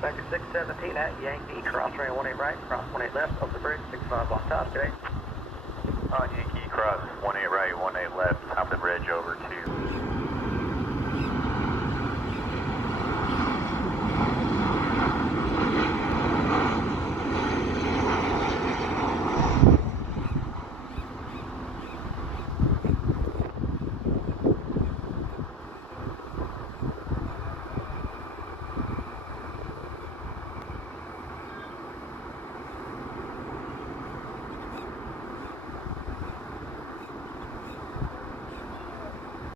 Vector 617 at Yankee, cross runway 18 right, cross 18 left, over the bridge, 65 block top, today. On Yankee, cross 18 right, 18 left, top the bridge over to